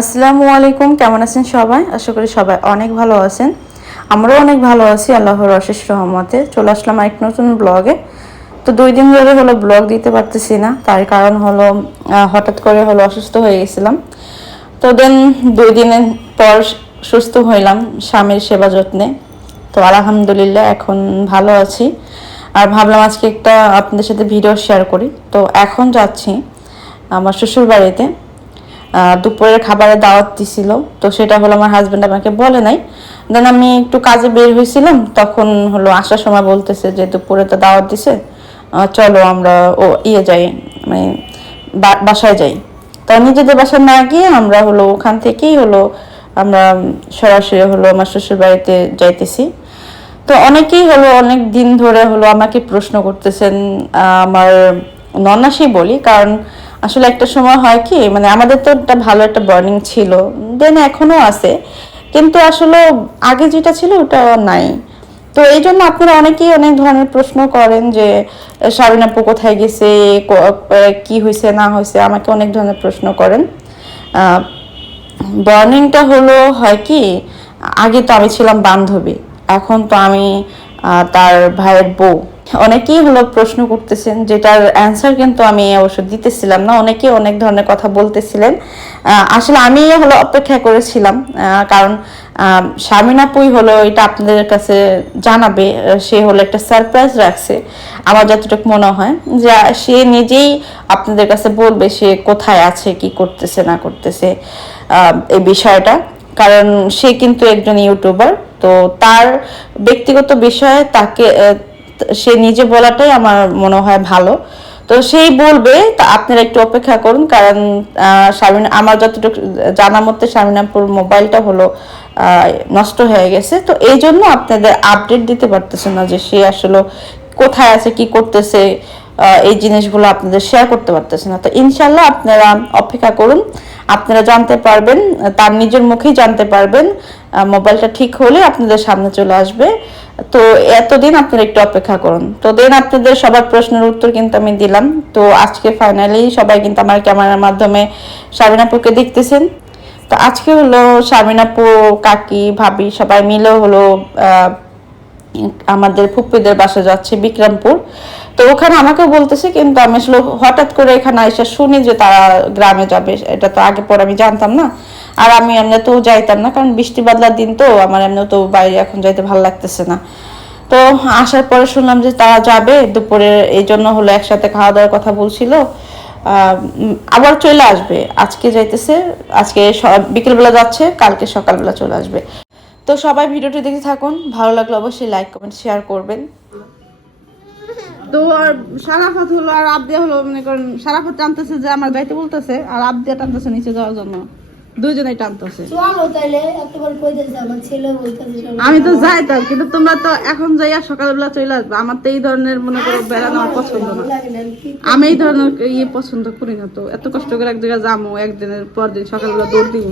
আসসালামু আলাইকুম, কেমন আছেন সবাই? আশা করি সবাই অনেক ভালো আছেন। আমরাও অনেক ভালো আছি, আল্লাহর অশেষ রহমতে। চলে আসলাম এক নতুন ব্লগে। তো দুই দিন ধরে হলো ব্লগ দিতে পারতেছি না, তার কারণ হলো হঠাৎ করে হলো অসুস্থ হয়ে গেছিলাম। তো দেন দুই দিনের পর সুস্থ হইলাম স্বামীর সেবা যত্নে। তো আলহামদুলিল্লাহ এখন ভালো আছি। আর ভাবলাম আজকে একটা আপনাদের সাথে ভিডিও শেয়ার করি। তো এখন যাচ্ছি আমার শ্বশুর বাড়িতে দুপুরের খাবারের দাওয়াত দিছিল। তো সেটা হলো আমার হাজব্যান্ড আমাকে বলে নাই। দেন আমি একটু কাজে বের হয়েছিলাম তখন হলো আসার সময় বলতেছে যে দুপুরে তো দাওয়াত দিছে। চলো আমরা ও ইয়ে যাই মানে বাসায় যাই। তা নিজেদের বাসায় না গিয়ে আমরা হলো ওখান থেকেই হলো আমরা সরাসরি হলো আমার শ্বশুর বাড়িতে যাইতেছি। তো অনেকেই হলো অনেক দিন ধরে হলো আমাকে প্রশ্ন করতেছেন আমার ননাসই বলি, কারণ আসলে একটা সময় হয় কি মানে আমাদের তো একটা ভালো একটা বার্নিং ছিল দেন এখনও আছে, কিন্তু আসলে আগে যেটা ছিল ওটা নাই। তো এই জন্য আপনারা অনেকেই অনেক ধরনের প্রশ্ন করেন যে শাবিন আপু কোথায় গেছে, ক- হয়েছে না হয়েছে আমাকে অনেক ধরনের প্রশ্ন করেন। বার্নিংটা হলো হয় কি, আগে তো আমি ছিলাম বান্ধবী, এখন তো আমি তার ভাইয়ের বউ। অনেকেই হলো প্রশ্ন করতেছেন, যেটার অ্যান্সার কিন্তু আমি অবশ্য দিতেছিলাম না, অনেকেই অনেক ধরনের কথা বলতেছিলেন। আসলে আমি হলো অপেক্ষা করেছিলাম কারণ শামিন হলো এটা আপনাদের কাছে জানাবে সে হলো একটা সারপ্রাইজ রাখছে, আমার যতটুকু মনে হয়। যে, সে নিজেই আপনাদের কাছে বলবে সে কোথায় আছে, কি করতেছে, না করতেছে এই বিষয়টা। কারণ সে কিন্তু একজন ইউটিউবার তো তার ব্যক্তিগত বিষয়ে তাকে সে নিজে বলাটাই আমার মনে হয় ভালো। তো সেই বলবে, তা আপনারা একটু অপেক্ষা করুন, কারণ শামিন আমার যতটুকু জানা মতে শামিনাপুর মোবাইলটা হলো নষ্ট হয়ে গেছে। তো এই জন্য আপনাদের আপডেট দিতে পারতেছে না যে সে আসলে কোথায় আছে, কি করতেছে এই জিনিসগুলো আপনাদের শেয়ার করতে পারতেছে না। তো ইনশাল্লাহ আপনারা অপেক্ষা করুন। আপনারা জানতে পারবেন, তার নিজের মুখেই জানতে পারবেন মোবাইলটা ঠিক হলে আপনাদের সামনে চলে আসবে। তো এতদিন আপনারা একটু অপেক্ষা করুন। তো দেন আপনাদের সবার প্রশ্নের উত্তর কিন্তু আমি দিলাম। তো আজকে ফাইনালি সবাই কিন্তু আমার ক্যামেরার মাধ্যমে শাবিনাপুকে দেখতেছেন। তো আজকে হলো শামিনাপু কাকি, ভাবি সবাই মিলে হলো আমাদের ফুপ্পিদের বাসা যাচ্ছে বিক্রমপুর। তো ওখানে আমাকেও বলতেছে, কিন্তু আমি আসলে হঠাৎ করে এখানে এসে শুনি যে তারা গ্রামে যাবে, এটা তো আগে পরে আমি জানতাম না। আর আমি এমনি তো যাইতাম না, কারণ বৃষ্টি বাদলার দিন তো, আমার এমনি তো বাইরে এখন যাইতে ভালো লাগতেছে না। তো আসার পরে শুনলাম যে তারা যাবে, দুপুরে এই জন্য হলো একসাথে খাওয়া দাওয়ার কথা বলছিল। আবার চলে আসবে, আজকে যাইতেছে, আজকে বিকেলবেলা যাচ্ছে, কালকে সকালবেলা চলে আসবে। তো সবাই ভিডিওটি দেখে থাকুন, ভালো লাগলে অবশ্যই লাইক কমেন্ট শেয়ার করবেন। তো আর সারাফাত হলো আর আবদিয়া হলো মনে করেন সারাফাত টানতেছে যে আমার যাইতে বলতেছে আর আবদিয়া টানতেছে নিচে যাওয়ার জন্য। দুইজনেই টানতেছে। আমি তো যাইতাম কিন্তু তোমরা তো এখন যাইয়া সকালবেলা চলে আসবে। আমার তো এই ধরনের মনে করো বেড়ানো আমার পছন্দ না। আমি এই ধরনের ইয়ে পছন্দ করি না তো। এত কষ্ট করে এক জায়গায় যাব একদিনের পর দিন সকালবেলা দৌড় দিব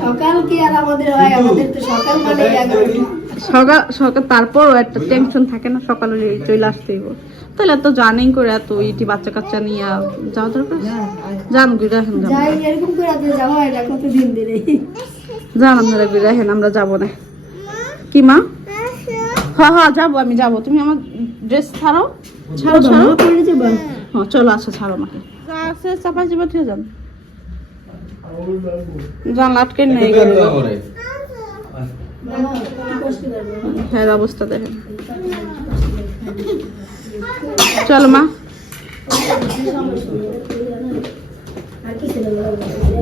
সকাল কি আর আমাদের হয়? আমাদের তো সকাল মানে সকাল সকাল তারপরও একটা টেনশন থাকে না সকালে চলে আসতেই তাহলে এত জার্নিং করে এত ইটি বাচ্চা কাচ্চা নিয়ে যাওয়া দরকার? জান ঘুরে এখন যাব যাই এরকম করে তো যাওয়া হয় না কতদিন ধরে। জান আপনারা ঘুরে এখন আমরা যাব না। কি মা? হ্যাঁ হ্যাঁ যাব আমি যাব। তুমি আমার ড্রেস ছাড়ো ছাড়ো ছাড়ো হ্যাঁ চলো আসো ছাড়ো আমাকে। আছে চাপা চাপা ঠিক যান। নেই। হ্যাঁ অবস্থা দেখেন। চলো মা।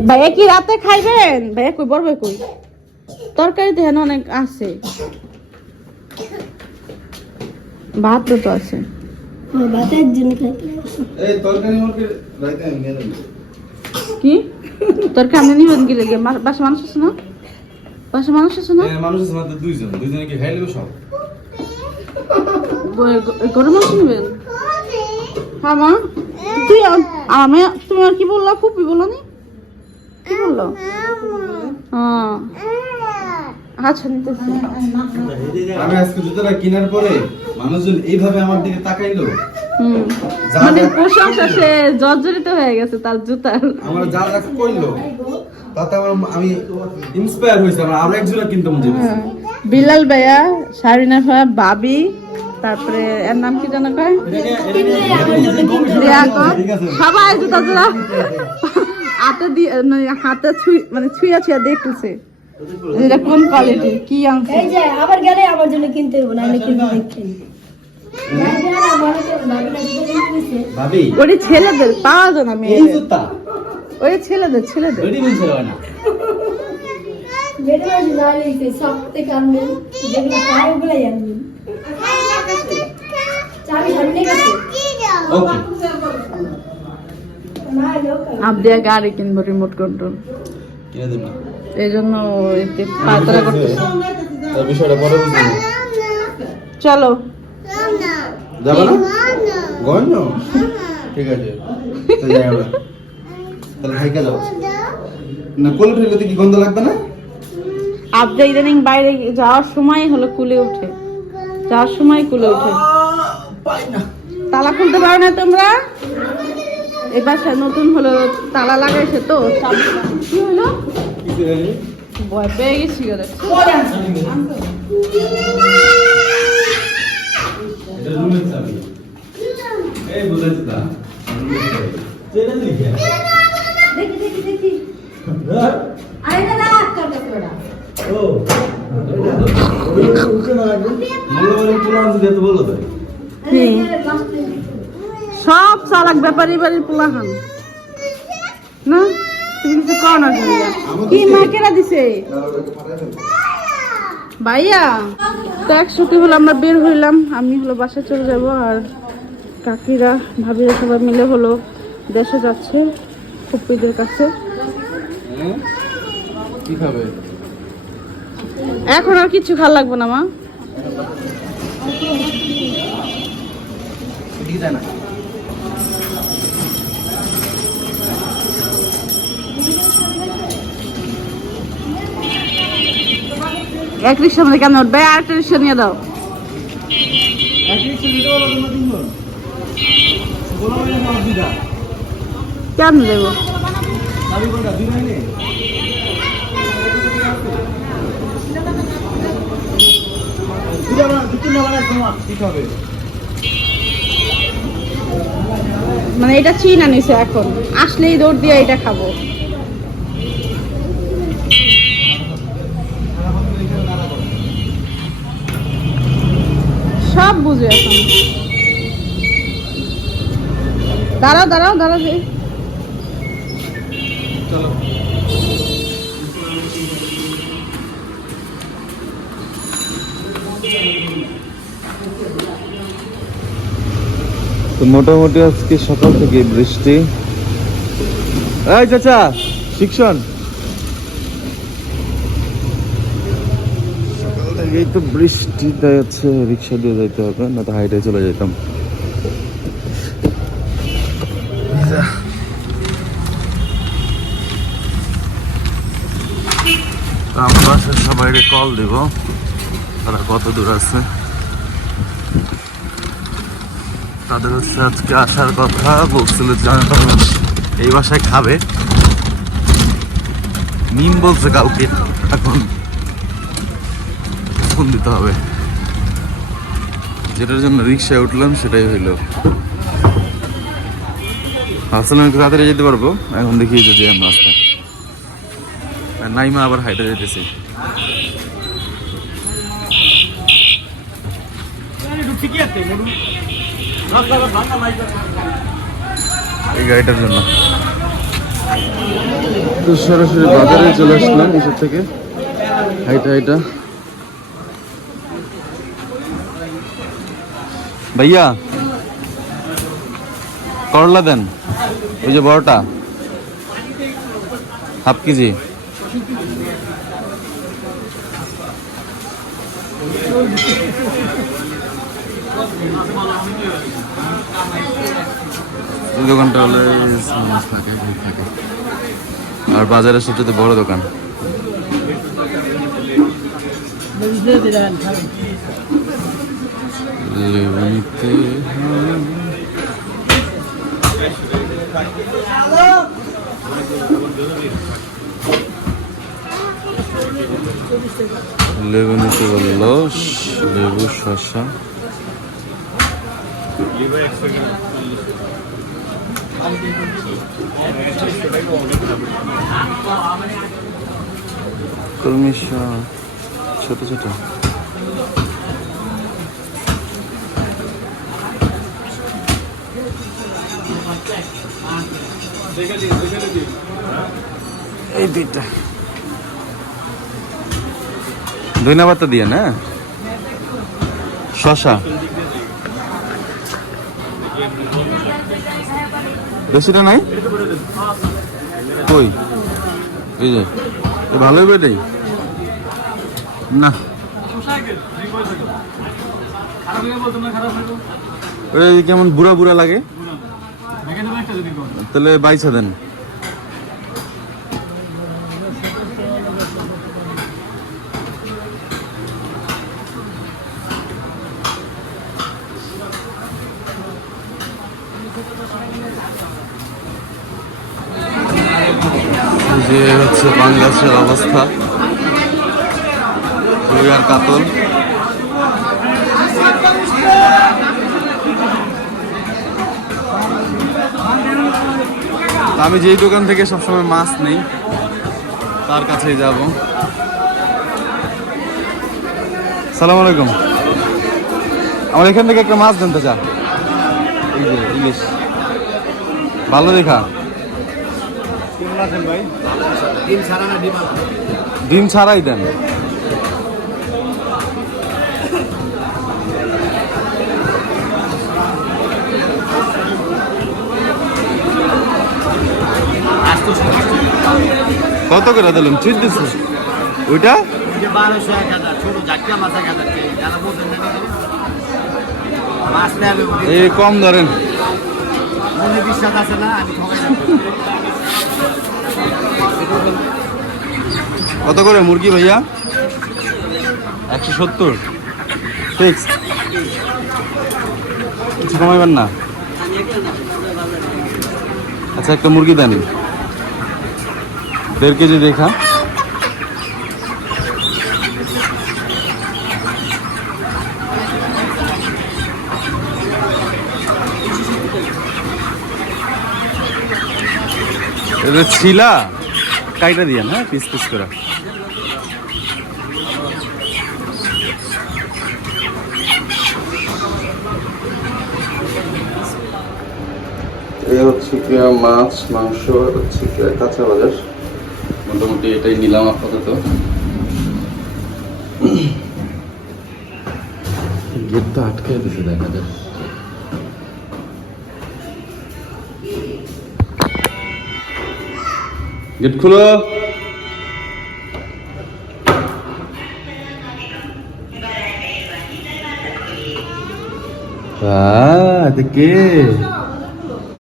ভাইয়া কি রাতে খাইবেন? ভাইয়া কই বড় ভাই কই? তরকারি দেখেন অনেক আছে। ভাত তো আছে। জন্য খাইতে এই তরকারি কি? তরকারি আপনি নিবেন কি লেগে? মা- বাসা মানুষ আছে না? বাসা মানুষ আছে না? মানুষ আছে দুইজন। দুইজনে কি খাই সব? মাংস নেবেন? হ্যাঁ মা। তুই আমি তুমি আর কি বললা? ফুপি বলো নি কি বলল? হ্যাঁ। আচ্ছা আমি আজকে জুতোটা কেনার পরে মানুষজন এইভাবে আমার দিকে তাকাইলো। মানে প্রশংসা সে জর্জরিত হয়ে গেছে তার জুতার। আমার যা যা কইলো তাতে আমার আমি ইন্সপায়ার হয়েছে আমার আরও এক জোড়া কিনতাম যে হ্যাঁ। বিলাল ভাইয়া শারিনা ভাইয়া বাবি তারপরে এর নাম কি জানো কয়। সবাই জুতা জোড়া। হাতে দিয়ে মানে হাতে ছুঁই মানে ছুঁয়া ছুঁয়া দেখতেছে। এটা কোন কোয়ালিটির কি আনছে? এই যে আবার গেলে আমার জন্য কিনতে হবে নাহলে কিন্তু দেখছি ওটি ছেলেদের পাওয়া যায় না এই মেয়েদের। ওই ছেলেদের ছেলেদের। রেডি মিল ছিল না। যেটা নাহলে সব থেকে আনবেন যেগুলো পায় ওগুলাই আনবেন চাবি সামনে গেছে ওকে না লোক গাড়ি কিনবো রিমোট কন্ট্রোল কিনে এই জন্য পাতলা বিষয়টা পরে চলো। যাবে না? গঞ্জ? ঠিক আছে তাহলে যাই হাইকা যাও না কোল উঠে কি গন্ধ লাগবে না? আবদা ইদানিং বাইরে যাওয়ার সময় হলো কুলে উঠে। যাওয়ার সময় কুলে উঠে। তালা খুলতে পারো না তোমরা? বাসায় নতুন হলো তালা লাগাইছে তো। কি হলো? ভয় পেয়ে গেছি এটা রুমের চাবি। এই বুঝাচ্ছি তা চেনা দিকে দেখি দেখি দেখি। আরে না না তোর কাছে ও মঙ্গলবার পুরো আনতে যেতে বলো তো কি? সব চালাক ব্যাপারী বাড়ির পোলাহান না? তুমি কিছু কও না কি মা কেরা দিছে? ভাইয়া তো এক একসাথে হলো আমরা বের হইলাম আমি হলো বাসায় চলে যাব আর কাকিরা ভাবিরা সবাই মিলে হলো দেশে যাচ্ছে ফুপ্পিদের কাছে। কি খাবে? এখন আর কিছু খাওয়া লাগবে না মা। না? এক রিক্সা মধ্যে কেন উঠবে আর একটা রিক্সা নিয়ে দাও। কেন দেবো? মানে এটা চিনা নিছে এখন। আসলেই দৌড় দিয়ে এটা খাব। সব বুঝে এখন। দাঁড়াও দাঁড়াও দাঁড়াও যে তো মোটামুটি আজকে সকাল থেকে বৃষ্টি। এই চাচা শিক্ষণ থেকেই তো বৃষ্টি, তাই হচ্ছে রিক্সা দিয়ে যাইতে হবে, না তো হাইটে চলে যেতাম আমরা সবাইকে কল দিব, তারা কত দূর আছে। তাদের হচ্ছে আজকে আসার কথা, বলছিল এই বাসায় খাবে। নিম বলছে কাউকে, এখন ফোন দিতে হবে। যেটার জন্য রিক্সায় উঠলাম, সেটাই হইল। আসলে তাড়াতাড়ি যেতে পারব। এখন দেখি যদি আমি রাস্তায় আর নাইমা আবার হাইটে যেতেছি। এই গাড়িটার জন্য। তো সরাসরি বাজারে চলে আসলাম এসব থেকে। হাইটা হাইটা। ভাইয়া, করলা দেন, ওই যে বড়টা, হাফ কেজি। দোকানটা হলে আর বাজারের সবচেয়ে বড় দোকান। হবে। লেবু নিতে বলল লেবু শসা কলমি ছোট ছোট এই দুইটা। ধনিয়া পাতা দিয়ে, না? শশা। বেশিটা নাই? কই? এই যে ভালোই বেটাই না। কেমন বুড়া বুড়া লাগে? তাহলে বাইসা দেন। যে হচ্ছে বাংলাদেশের অবস্থা। রুই কাতল। আমি যেই দোকান থেকে সবসময় মাছ নেই তার কাছেই যাব। সালাম আলাইকুম। আমার এখান থেকে একটা মাছ দেন তো চা এই যে ইলিশ। ভালো দেখা। ডিম ছাড়াই দেন। কত করে দিলাম? চোদ্দশ ওইটা? এই কম ধরেন। বিশ্বাস আছে না আমি কত করে মুরগি ভাইয়া? একশো সত্তর। ফিক্স কিছু কমাইবেন না? আচ্ছা একটা মুরগি দেন। দেড় কেজি দেখা এটা ছিলা? কাইটা দিয়ে হ্যাঁ পিস পিস করে। এই হচ্ছে কি মাছ, মাংস হচ্ছে কাঁচা বাজার। মোটামুটি এটাই নিলাম আপাতত। গেটটা আটকে দিছে দেখা যায় গেট খুলো। কে?